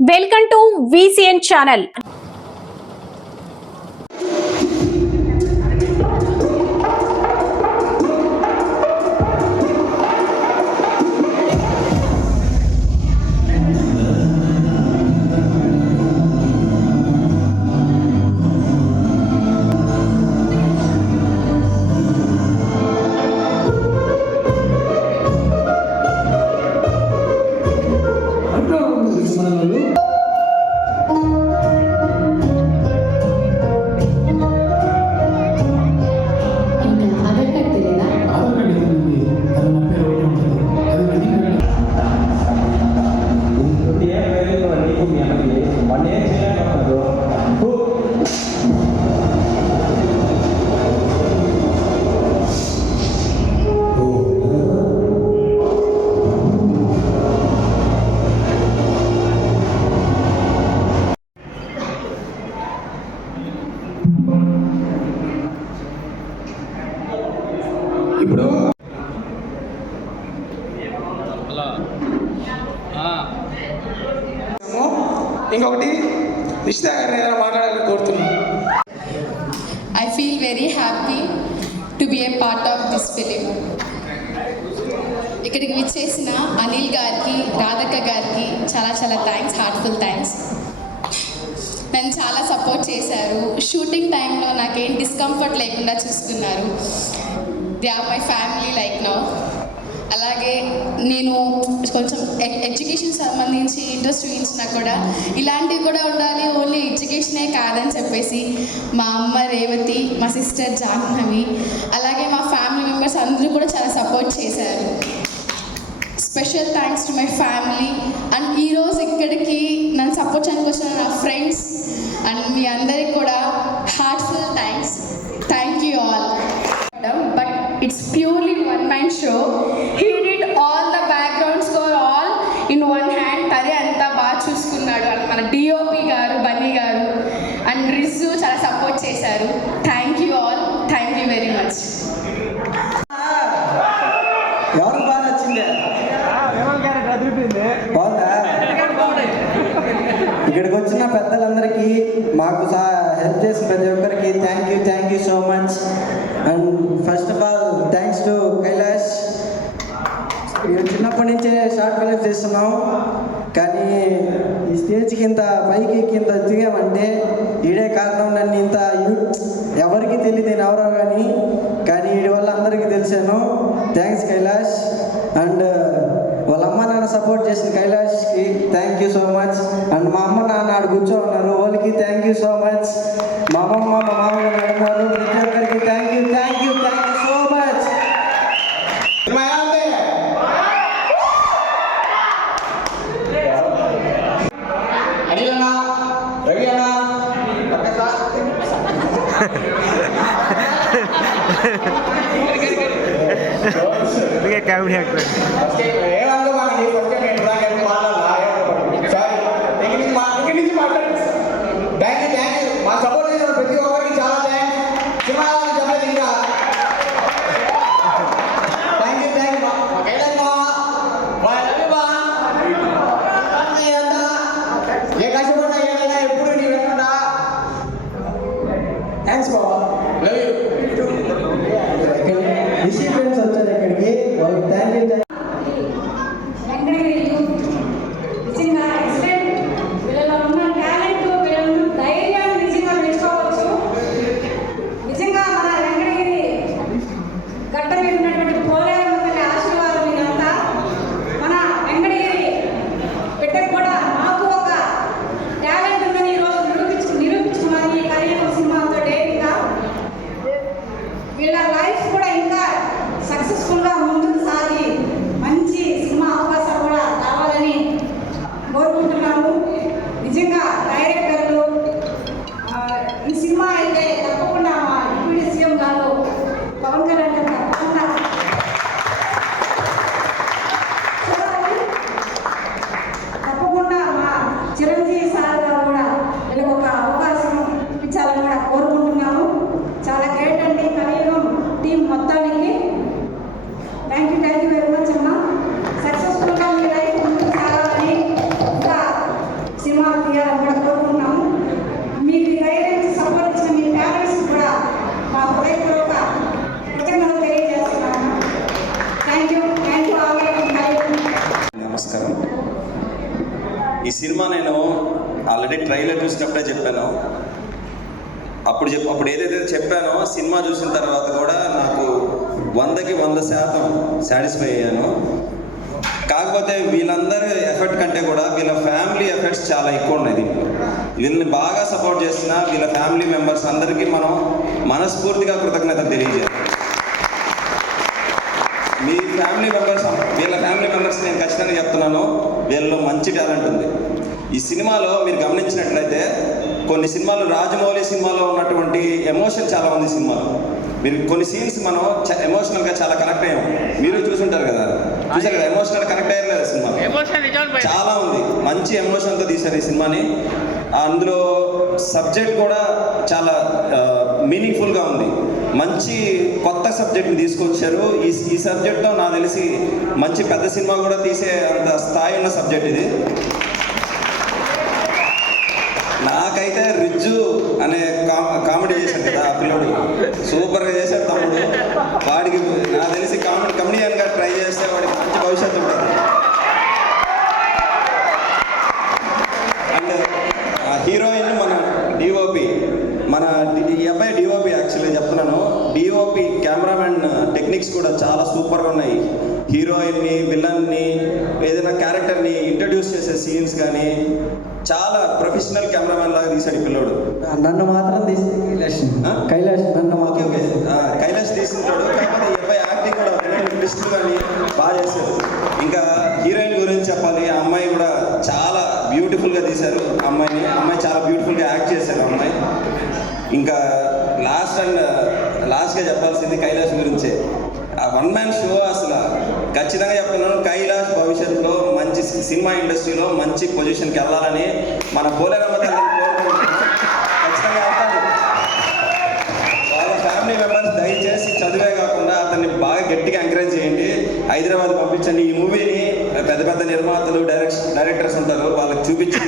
Welcome to VCN channel. ఇప్పుడు ఇంకొకటి నిశ్చిత గారిని ఏదైనా మాట్లాడాలని కోరుతున్నాను. I feel very happy to be a part of this film. ఇక్కడికి విచ్చేసిన అనిల్ గారికి, రాధక్క గారికి చాలా థ్యాంక్స్, హార్ట్ఫుల్ థ్యాంక్స్. నన్ను చాలా సపోర్ట్ చేశారు. షూటింగ్ టైంలో నాకేం డిస్కంఫర్ట్ లేకుండా చూసుకున్నారు. They are my family like now. అలాగే నేను కొంచెం ఎడ్యుకేషన్ సంబంధించి ఇంట్రెస్ట్ చూపించినా కూడా ఇలాంటివి కూడా ఉండాలి, ఓన్లీ ఎడ్యుకేషనే కాదని చెప్పేసి మా అమ్మ రేవతి, మా సిస్టర్ జాహ్నవి, అలాగే మా ఫ్యామిలీ మెంబర్స్ అందరూ కూడా చాలా సపోర్ట్ చేశారు. Special thanks to my family. And ఈరోజు ఇక్కడికి నన్ను సపోర్ట్ చేయడానికి వచ్చిన నా ఫ్రెండ్స్ అండ్ మీ అందరికి కూడా heartful thanks. Thank you all. But it's purely one-man show. He did all the background score all in one hand. తనే అంతా బాగా చూసుకున్నాడు. మన DOP గారు, బన్నీ గారు అండ్ రిజు చాలా సపోర్ట్ చేశారు. Thank you all. Thank you very much. ఎవరికి బాగా నచ్చింది? బాగుందా? ఇక్కడికి వచ్చిన పెద్దలందరికీ, మాకు హెల్ప్ చేసిన ప్రతి ఒక్కరికి thank you so much. And first of all thanks to Kailash. చిన్నప్పటి నుంచే షార్ట్ ఫిలిమ్స్ చేస్తున్నాం, కానీ ఈ స్టేజ్కి ఇంత పైకి ఇంత దిగామంటే ఈడే కారణం. నన్ను ఇంత ఎవరికి తెలియదు, నేను ఎవరో కానీ వీడి వల్ల అందరికీ తెలిసాను. థ్యాంక్స్ కైలాష్. అండ్ వాళ్ళ అమ్మ నాన్న సపోర్ట్ చేసిన కైలాష్కి thank you so much. And మా అమ్మ నాన్న ఆడు కూర్చో ఉన్నారు, వాళ్ళకి థ్యాంక్ యూ సో మచ్. మా అమ్మమ్మ మా మామగారు అడుగున్నారు, ప్రతి ఒక్కరికి థ్యాంక్ యూ సో మచ్. అనిలన్నా, రవి అన్నా, కామెడీ యాక్టర్ మా సపోర్ట్ చేసిన ప్రతి ఒక్కరికి చాలా థ్యాంక్స్. సినిమా చెప్పలేదు ఇంకా. థ్యాంక్ యూ మా కైలాష్ మా రవి బా ఏ కష్టపడ్డా ఏదైనా ఎప్పుడు నీ వెంటరా. థ్యాంక్స్ బాబా. Love you. రిషి ఫ్రెండ్స్ వచ్చారు ఇక్కడికి, వాళ్ళకి థ్యాంక్ యూ. ఈ సినిమా నేను ఆల్రెడీ ట్రైలర్ చూసినప్పుడే చెప్పాను. అప్పుడు ఏదైతే చెప్పానో సినిమా చూసిన తర్వాత కూడా నాకు 100కి 100% సాటిస్ఫై అయ్యాను. కాకపోతే వీళ్ళందరి ఎఫర్ట్ కంటే కూడా వీళ్ళ ఫ్యామిలీ ఎఫర్ట్స్ చాలా ఎక్కువ ఉన్నాయి దీంట్లో. వీళ్ళని బాగా సపోర్ట్ చేస్తున్న వీళ్ళ ఫ్యామిలీ మెంబర్స్ అందరికీ మనం మనస్ఫూర్తిగా కృతజ్ఞతలు తెలియజేయాలి. మీ ఫ్యామిలీ మెంబర్స్, వీళ్ళ ఫ్యామిలీ మెంబర్స్ నేను ఖచ్చితంగా చెప్తున్నాను, వీళ్ళలో మంచి టాలెంట్ ఉంది. ఈ సినిమాలో మీరు గమనించినట్లయితే కొన్ని సినిమాలు, రాజమౌళి సినిమాలో ఉన్నటువంటి ఎమోషన్ చాలా ఉంది సినిమాలో. మీరు కొన్ని సీన్స్ మనం ఎమోషనల్గా చాలా కనెక్ట్ అయ్యాం. మీరు చూసుంటారు కదా, చూసారు కదా, ఎమోషనల్ కనెక్ట్ అయ్యారు కదా సినిమా. చాలా ఉంది, మంచి ఎమోషన్తో తీశారు ఈ సినిమాని. అందులో సబ్జెక్ట్ కూడా చాలా మీనింగ్ఫుల్గా ఉంది. మంచి కొత్త సబ్జెక్ట్ని తీసుకొచ్చారు. ఈ సబ్జెక్ట్తో నాకు తెలిసి మంచి పెద్ద సినిమా కూడా తీసే అంత స్థాయి ఉన్న సబ్జెక్ట్ ఇది. నాకైతే రిజ్జు అనే కామెడీ చేశాడు కదా ఆ పిల్లోడు, సూపర్గా చేశాడు తమ్ముడు. వాడికి నాకు తెలిసి కమెడియన్గా ట్రై చేస్తే వాడికి మంచి భవిష్యత్తు ఉంటుంది. అండ్ హీరోయిన్ మన డిఓపి, ఈ అబ్బాయి డిఓపి యాక్చువల్లీ చెప్తున్నాను. డిఓపి కెమెరామెన్ టెక్నిక్స్ కూడా చాలా సూపర్గా ఉన్నాయి. హీరోయిన్ని, విలన్ని, ఏదైనా క్యారెక్టర్ని ఇంట్రడ్యూస్ చేసే సీన్స్ కానీ చాలా ప్రొఫెషనల్ కెమెరామెన్ లాగా తీశాడు ఈ పిల్లోడు. నన్ను మాత్రం తీసి కైలాష్ నన్ను మాత్రం కైలాష్ తీసుకుంటాడు. కాకపోతే ఈ అబ్బాయి యాక్టింగ్ కూడా ట్విస్ట్ కానీ బాగా చేశారు. ఇంకా హీరోయిన్ గురించి చెప్పాలి, ఆ అమ్మాయి కూడా చాలా బ్యూటిఫుల్గా తీశారు అమ్మాయిని. అమ్మాయి చాలా బ్యూటిఫుల్గా యాక్ట్ చేశారు అమ్మాయి. ఇంకా లాస్ట్గా చెప్పాల్సింది కైలాష్ గురించే. ఆ వన్ మ్యాన్ షో అసలు ఖచ్చితంగా చెప్తున్నాను, కైలాష్ భవిష్యత్తులో మంచి సినిమా ఇండస్ట్రీలో మంచి పొజిషన్కి వెళ్ళాలని మన పోలేరమ్మ తల్లిని కోరుకుంటున్నాను. ఖచ్చితంగా వెళ్తాను. వాళ్ళ ఫ్యామిలీ మెంబర్స్ దయచేసి చదివే కాకుండా అతన్ని బాగా గట్టిగా ఎంకరేజ్ చేయండి, హైదరాబాద్ పంపించండి. ఈ మూవీని పెద్ద పెద్ద నిర్మాతలు, డైరెక్టర్స్ ఉంటారు, వాళ్ళకి చూపించి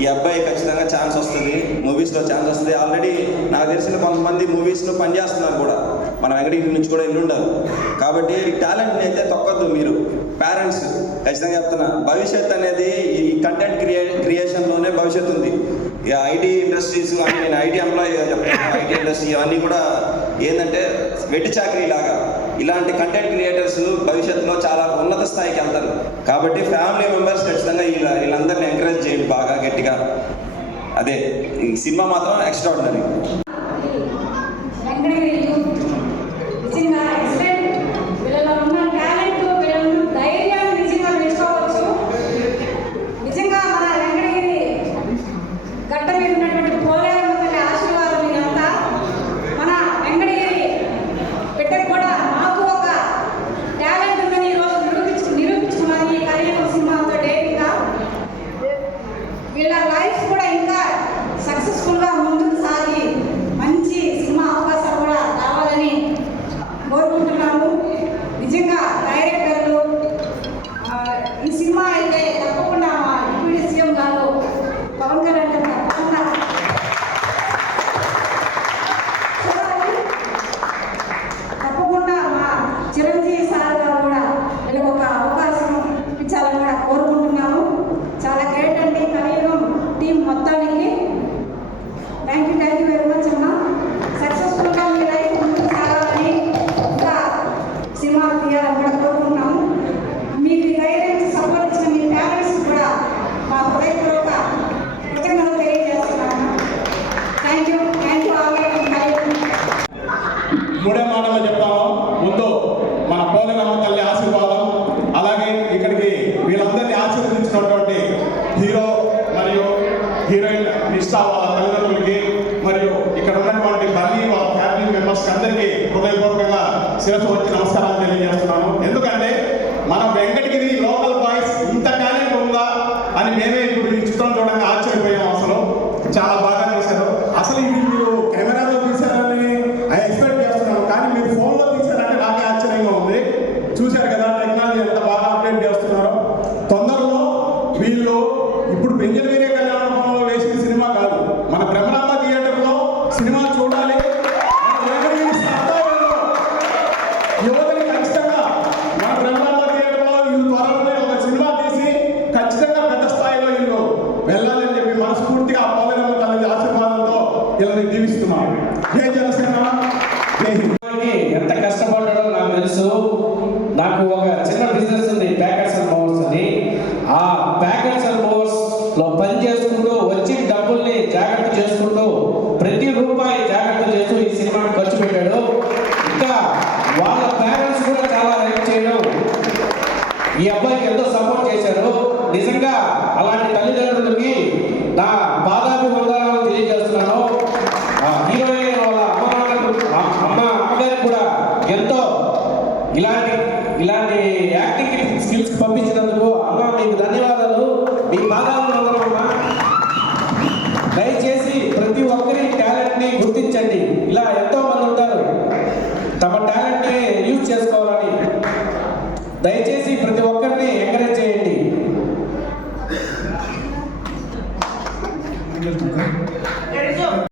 ఈ అబ్బాయి ఖచ్చితంగా ఛాన్స్ వస్తుంది, మూవీస్లో ఛాన్స్ వస్తుంది. ఆల్రెడీ నాకు తెలిసిన కొంతమంది మూవీస్లో పనిచేస్తున్నారు కూడా, మన వెంకటగిరి నుంచి కూడా ఎల్లుండారు. కాబట్టి ఈ టాలెంట్ని అయితే తొక్కద్దు. మీరు పేరెంట్స్ ఖచ్చితంగా చెప్తున్నా, భవిష్యత్ అనేది ఈ కంటెంట్ క్రియేషన్లోనే భవిష్యత్తు ఉంది. ఇక ఐటీ ఇండస్ట్రీస్ అని, నేను ఐటీ ఎంప్లాయీ చెప్తాను, ఐటీ ఇండస్ట్రీ అవన్నీ కూడా ఏంటంటే వెట్టి చాకరీ లాగా. ఇలాంటి కంటెంట్ క్రియేటర్స్ భవిష్యత్తులో చాలా ఉన్నత స్థాయికి వెళ్తారు. కాబట్టి ఫ్యామిలీ మెంబర్స్ ఖచ్చితంగా వీళ్ళందరినీ ఎంకరేజ్ చేయండి బాగా గట్టిగా. అదే ఈ సినిమా మాత్రం ఎక్స్ట్రాడినరీ. వీళ్ళ లైఫ్ కూడా ఇంకా సక్సెస్ఫుల్గా ముందుకు సాగి మంచి సినిమా అవకాశాలు కూడా రావాలని కోరుకుంటున్నాము. నిజంగా డైరెక్టర్లు ఈ సినిమా అయితే తప్పకుండా మా డిప్యూటీ సీఎం గారు పవన్ కళ్యాణ్ గారు తప్పకుండా మా చిరంజీవి సార్ గారు కూడా వీళ్ళకి ఒక అవకాశం ఇప్పించాలని కూడా కోరుకుంటున్నాము. చాలా గ్రేట్ అండి కలియుగం టీం మొత్తానికి. థ్యాంక్ యూ వెరీ మచ్ అమ్మా. సక్సెస్ఫుల్గా మీ లైఫ్ ముందుకు సాగాలని, ఇంకా సినిమా తీయాలని కూడా కోరుకుంటున్నాము. మీకు ధైర్యం సపోర్ట్ ఇచ్చిన మీ పేరెంట్స్ కూడా మా హృదయపూర్వక కృతజ్ఞతలు తెలియజేస్తున్నాను. Thank you all. మూడే మాటలు చెప్తాము. ముందు మన పోలేరమ్మ తల్లి ఆశీర్వాదం, అలాగే ఇక్కడికి వీళ్ళందరినీ ఆశీర్వదించినటువంటి హీరో మరియు హీరోయిన్ నిష్ఠా వాళ్ళ తల్లిదండ్రులకి, మరియు ఇక్కడ ఉన్నటువంటి బల్లి వాళ్ళ ఫ్యామిలీ మెంబర్స్కి అందరికీ హృదయపూర్వకంగా శిరస్సు వచ్చి నమస్కారాలు తెలియజేస్తున్నాను. ఎందుకంటే మన వెంకటగిరి లోకల్ బాయ్స్ ఇంత టాలెంట్ ఉందా అని మేమే ఇప్పుడు ఈ చిత్రం చూడడానికి ఆశ్చర్యపోయాము. అసలు చాలా బాగా తీశారు. అసలు ఇది మీరు కెమెరాలో తీశారని ఎక్స్పెక్ట్ చేస్తున్నాను, కానీ మీరు ఫోన్లో తీశారంటే నాకే ఆశ్చర్యంగా ఉంది. చూశారు కదా టెక్నాలజీ ఎంత బాగా అప్డేట్ చేస్తున్నారో. తొందరలో వీళ్ళు ఇప్పుడు బెంజమిన్ కళ్యాణంలో వేసిన సినిమా కాదు, మన బ్రహ్మరాంబ థియేటర్లో సినిమా చూడాలి. యువతని ఖచ్చితంగా మన బ్రహ్మరాంబ థియేటర్లో వీళ్ళు త్వరలో ఒక సినిమా తీసి ఖచ్చితంగా పెద్ద స్థాయిలో వీళ్ళు వీళ్ళని దీవిస్తున్నాం. జై జనసేన, జై హింద్. ఎంత కష్టపడ్డాడో నాకు తెలుసు. నాకు ఒక చిన్న బిజినెస్ ఉంది, ప్యాకెట్స్ అండ్ మోవర్స్ అని. ఆ ప్యాకెట్స్ అండ్ మోవర్స్ లో పని చేసుకుంటూ వచ్చి డబ్బుల్ని జాగ్రత్త చేసుకుంటూ ప్రతి రూపాయి జాగ్రత్త చేస్తూ ఈ సినిమాకి ఖర్చు పెట్టాడు. ఇంకా వాళ్ళ పేరెంట్స్ కూడా చాలా హెల్ప్ చేయడం, ఈ అబ్బాయికి ఎంతో సపోర్ట్ చేశారు. నిజంగా అలాంటి తల్లిదండ్రులకి నా పాదాభివందనాలు తెలియజేస్తున్నాను. హీరోయిన్ వాళ్ళ అమ్మగారికి కూడా ఎంతో ఇలాంటి యాక్టింగ్ స్కిల్స్ పంపించినందుకు అమ్మ మీకు ధన్యవాదాలు. మీ పాదాభివందనం అమ్మా. దయచేసి ప్రతి ఒక్కరి టాలెంట్ని గుర్తించండి. ఇలా ఎంతో మంది ఉంటారు తమ టాలెంట్ని యూజ్ చేసుకోవాలని. దయచేసి ప్రతి ఒక్కరిని ఎంకరేజ్ చేయండి.